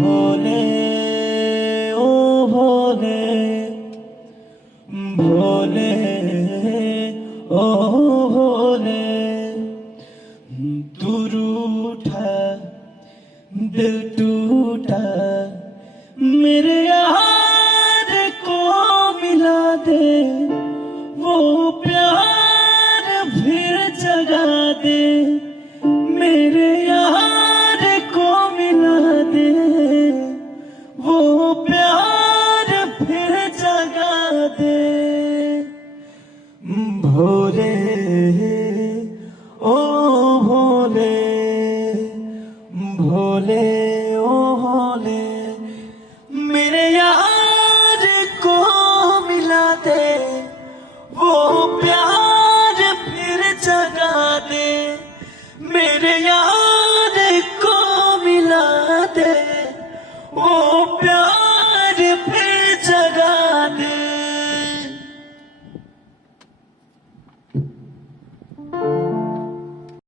भोले ओ भोले भोले ओ भोले तू रूठा दिल टूटा मेरे यार को मिला दे वो प्यार फिर जगा दे मेरे यार को मिला दे वो प्यार फिर जगा दे भोले ओ भोले भोले ओ भोले मेरे यार को मिला दे वो प्यार फिर जगा दे मेरे यार को मिला दे वो